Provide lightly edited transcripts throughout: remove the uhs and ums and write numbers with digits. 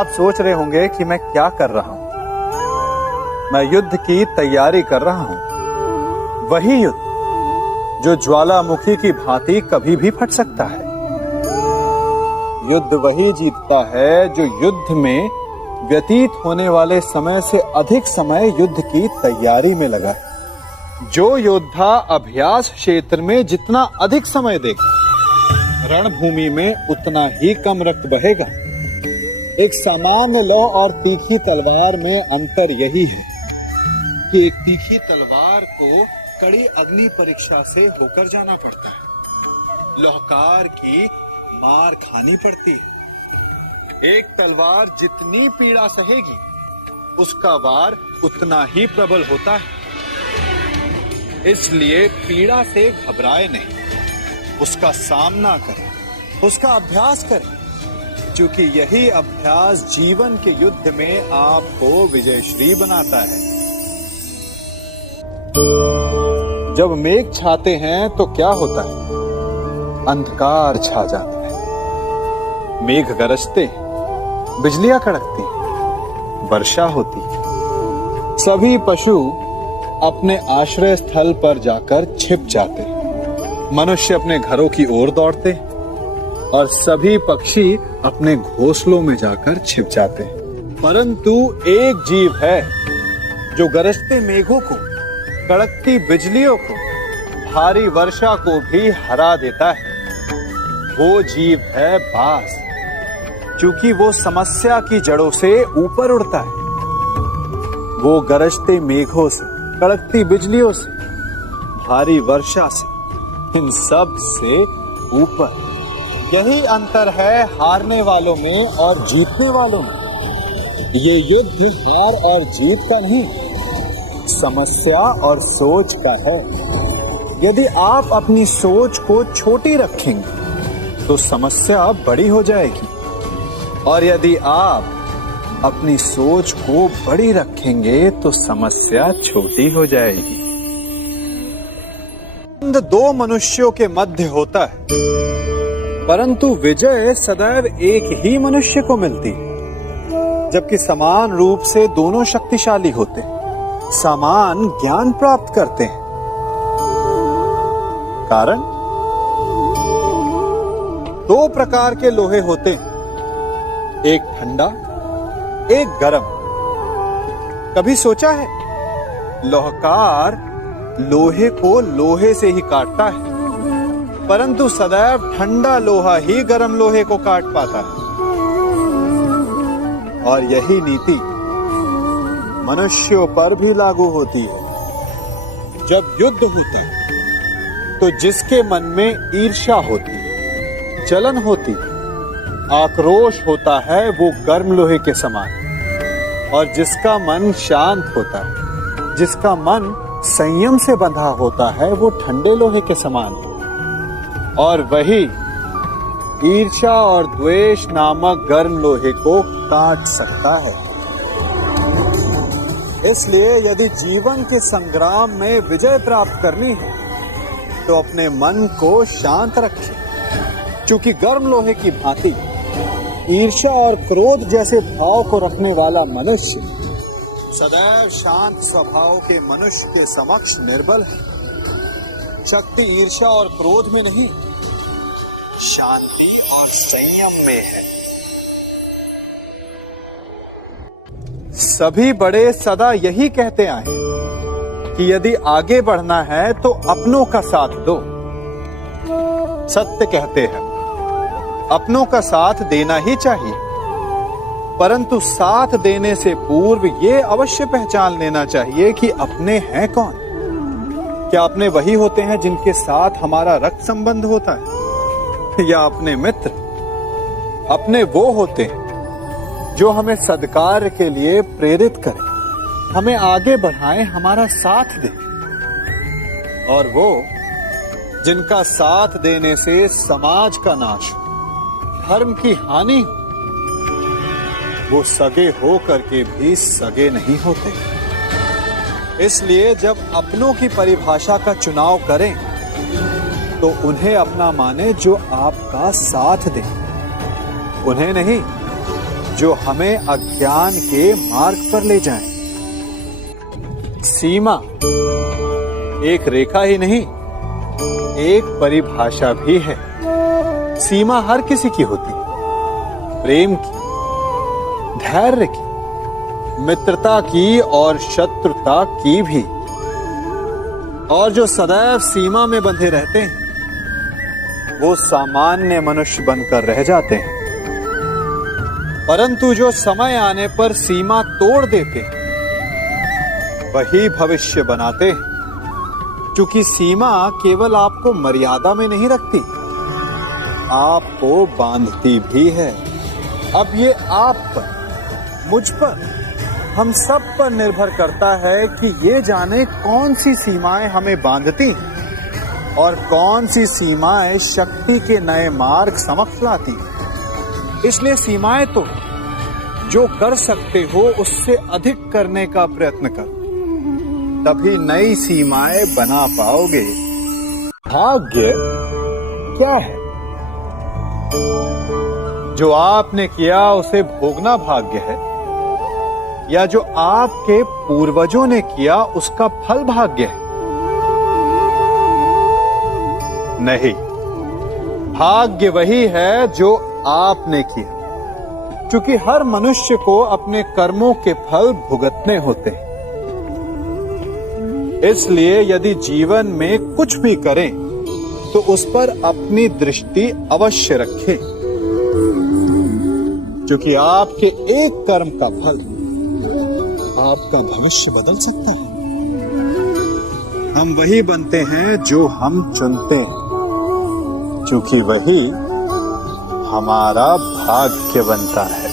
आप सोच रहे होंगे कि मैं क्या कर रहा हूं। मैं युद्ध की तैयारी कर रहा हूं, वही युद्ध जो ज्वालामुखी की भांति कभी भी फट सकता है। युद्ध वही जीतता है जो युद्ध में व्यतीत होने वाले समय से अधिक समय युद्ध की तैयारी में लगा है। जो योद्धा अभ्यास क्षेत्र में जितना अधिक समय देगा, रणभूमि में उतना ही कम रक्त बहेगा। एक सामान्य लौ और तीखी तलवार में अंतर यही है कि एक तीखी तलवार को कड़ी अग्नि परीक्षा से होकर जाना पड़ता है, लौहकार की मार खानी पड़ती है। एक तलवार जितनी पीड़ा सहेगी, उसका वार उतना ही प्रबल होता है। इसलिए पीड़ा से घबराए नहीं, उसका सामना करें, उसका अभ्यास करें, क्योंकि यही अभ्यास जीवन के युद्ध में आपको विजयश्री बनाता है। जब मेघ छाते हैं तो क्या होता है? अंधकार छा जाता है, मेघ गरजते, बिजलियां कड़कती, वर्षा होती। सभी पशु अपने आश्रय स्थल पर जाकर छिप जाते, मनुष्य अपने घरों की ओर दौड़ते और सभी पक्षी अपने घोंसलों में जाकर छिप जाते हैं। परंतु एक जीव है जो गरजते मेघों को, कड़कती बिजलियों को, भारी वर्षा को भी हरा देता है। वो जीव है बाज, क्योंकि वो समस्या की जड़ों से ऊपर उड़ता है। वो गरजते मेघों से, कड़कती बिजलियों से, भारी वर्षा से, इन सब से ऊपर। यही अंतर है हारने वालों में और जीतने वालों में। ये युद्ध हार और जीत का नहीं, समस्या और सोच का है। यदि आप अपनी सोच को छोटी रखेंगे तो समस्या बड़ी हो जाएगी, और यदि आप अपनी सोच को बड़ी रखेंगे तो समस्या छोटी हो जाएगी। दो मनुष्यों के मध्य होता है, परंतु विजय सदैव एक ही मनुष्य को मिलती है। जबकि समान रूप से दोनों शक्तिशाली होते हैं, समान ज्ञान प्राप्त करते हैं। कारण दो प्रकार के लोहे होते हैं, एक ठंडा, एक गर्म। कभी सोचा है? लौहकार लोहे को लोहे से ही काटता है, परंतु सदैव ठंडा लोहा ही गर्म लोहे को काट पाता है। और यही नीति मनुष्यों पर भी लागू होती है। जब युद्ध होता है तो जिसके मन में ईर्ष्या होती, जलन होती, आक्रोश होता है, वो गर्म लोहे के समान। और जिसका मन शांत होता है, जिसका मन संयम से बंधा होता है, वो ठंडे लोहे के समान है। और वही ईर्ष्या और द्वेष नामक गर्म लोहे को काट सकता है। इसलिए यदि जीवन के संग्राम में विजय प्राप्त करनी है तो अपने मन को शांत रखें, क्योंकि गर्म लोहे की भांति ईर्ष्या और क्रोध जैसे भाव को रखने वाला मनुष्य सदैव शांत स्वभाव के मनुष्य के समक्ष निर्बल है। शक्ति ईर्ष्या और क्रोध में नहीं, शांति और संयम में है। सभी बड़े सदा यही कहते आए कि यदि आगे बढ़ना है तो अपनों का साथ दो। सत्य कहते हैं, अपनों का साथ देना ही चाहिए, परंतु साथ देने से पूर्व ये अवश्य पहचान लेना चाहिए कि अपने हैं कौन। क्या अपने वही होते हैं जिनके साथ हमारा रक्त संबंध होता है, या अपने मित्र? अपने वो होते हैं जो हमें सद्कार्य के लिए प्रेरित करें, हमें आगे बढ़ाएं, हमारा साथ दें। और वो जिनका साथ देने से समाज का नाश हो, धर्म की हानि हो, वो सगे हो करके भी सगे नहीं होते। इसलिए जब अपनों की परिभाषा का चुनाव करें तो उन्हें अपना माने जो आपका साथ दे, उन्हें नहीं जो हमें अज्ञान के मार्ग पर ले जाएं। सीमा एक रेखा ही नहीं, एक परिभाषा भी है। सीमा हर किसी की होती, प्रेम की, धैर्य की, मित्रता की और शत्रुता की भी। और जो सदैव सीमा में बंधे रहते हैं वो सामान्य मनुष्य बनकर रह जाते हैं, परंतु जो समय आने पर सीमा तोड़ देते हैं वही भविष्य बनाते हैं। क्योंकि सीमा केवल आपको मर्यादा में नहीं रखती, आपको बांधती भी है। अब ये आप पर, मुझ पर, हम सब पर निर्भर करता है कि ये जाने कौन सी सीमाएं हमें बांधती हैं और कौन सी सीमाएं शक्ति के नए मार्ग समक्ष लाती हैं। इसलिए सीमाएं तो जो कर सकते हो उससे अधिक करने का प्रयत्न करो, तभी नई सीमाएं बना पाओगे। भाग्य क्या है? जो आपने किया उसे भोगना भाग्य है, या जो आपके पूर्वजों ने किया उसका फल भाग्य है? नहीं, भाग्य वही है जो आपने किया, क्योंकि हर मनुष्य को अपने कर्मों के फल भुगतने होते हैं। इसलिए यदि जीवन में कुछ भी करें तो उस पर अपनी दृष्टि अवश्य रखें, क्योंकि आपके एक कर्म का फल आपका भविष्य बदल सकता है। हम वही बनते हैं जो हम चुनते हैं, क्योंकि वही हमारा भाग्य बनता है।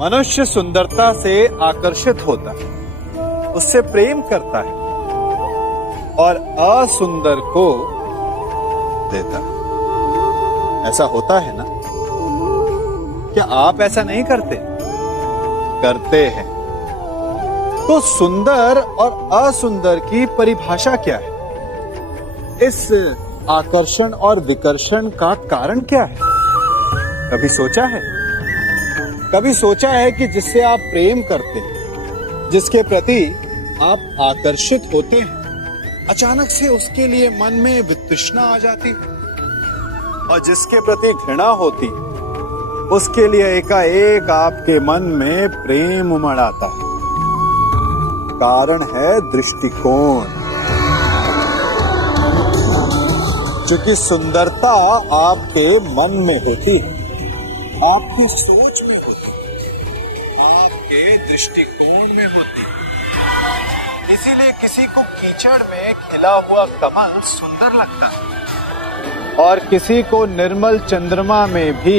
मनुष्य सुंदरता से आकर्षित होता है, उससे प्रेम करता है और असुंदर को देता है। ऐसा होता है ना? क्या आप ऐसा नहीं करते? करते हैं। तो सुंदर और असुंदर की परिभाषा क्या है? इस आकर्षण और विकर्षण का कारण क्या है? कभी सोचा है? कभी सोचा है कि जिससे आप प्रेम करते हैं, जिसके प्रति आप आकर्षित होते हैं, अचानक से उसके लिए मन में वितृष्णा आ जाती, और जिसके प्रति घृणा होती उसके लिए एकाएक आपके मन में प्रेम उमड़ आता है। कारण है दृष्टिकोण। क्योंकि सुंदरता आपके मन में होती है, आपकी सोच में होती है, आपके दृष्टिकोण में होती है। इसीलिए किसी को कीचड़ में खिला हुआ कमल सुंदर लगता है और किसी को निर्मल चंद्रमा में भी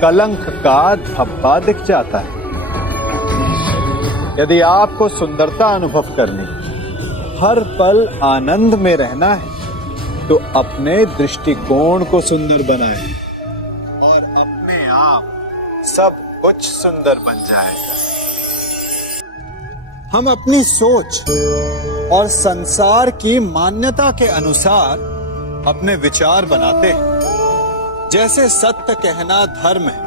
कलंक का धब्बा दिख जाता है। यदि आपको सुंदरता अनुभव करनी, हर पल आनंद में रहना है, तो अपने दृष्टिकोण को सुंदर बनाएं और अपने आप सब कुछ सुंदर बन जाएगा। हम अपनी सोच और संसार की मान्यता के अनुसार अपने विचार बनाते हैं। जैसे सत्य कहना धर्म है,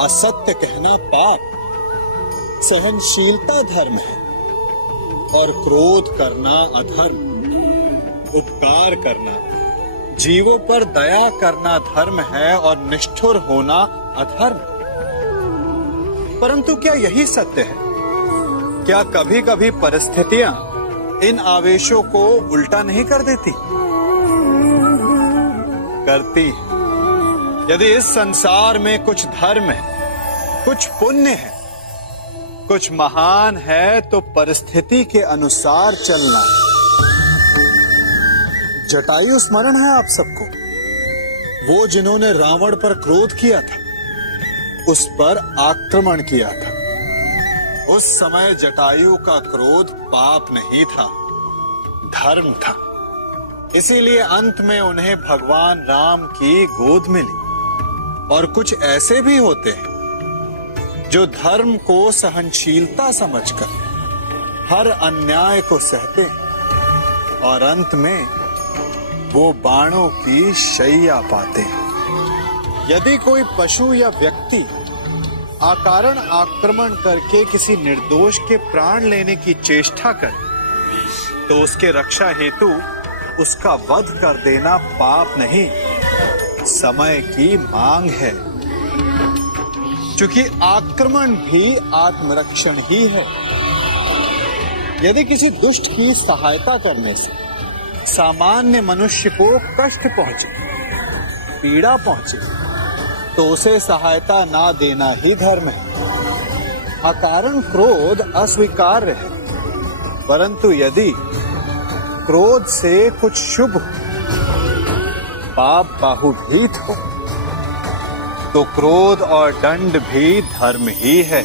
असत्य कहना पाप, सहनशीलता धर्म है और क्रोध करना अधर्म, उपकार करना, जीवों पर दया करना धर्म है और निष्ठुर होना अधर्म। परंतु क्या यही सत्य है? क्या कभी कभी परिस्थितियां इन आवेशों को उल्टा नहीं कर देती? करती। यदि इस संसार में कुछ धर्म है, कुछ पुण्य है, कुछ महान है, तो परिस्थिति के अनुसार चलना। जटायु स्मरण है आप सबको, वो जिन्होंने रावण पर क्रोध किया था, उस पर आक्रमण किया था। उस समय जटायु का क्रोध पाप नहीं था, धर्म था। इसीलिए अंत में उन्हें भगवान राम की गोद मिली। और कुछ ऐसे भी होते हैं जो धर्म को सहनशीलता समझकर हर अन्याय को सहते हैं और अंत में वो बाणों की शैया पाते हैं। यदि कोई पशु या व्यक्ति अकारण आक्रमण करके किसी निर्दोष के प्राण लेने की चेष्टा करे तो उसके रक्षा हेतु उसका वध कर देना पाप नहीं, समय की मांग है। क्योंकि आक्रमण भी आत्मरक्षण ही है। यदि किसी दुष्ट की सहायता करने से सामान्य मनुष्य को कष्ट पहुंचे, पीड़ा पहुंचे, तो उसे सहायता ना देना ही धर्म है। अकारण क्रोध अस्वीकार्य है, परंतु यदि क्रोध से कुछ शुभ पाप बाहुभीत हो तो क्रोध और दंड भी धर्म ही है।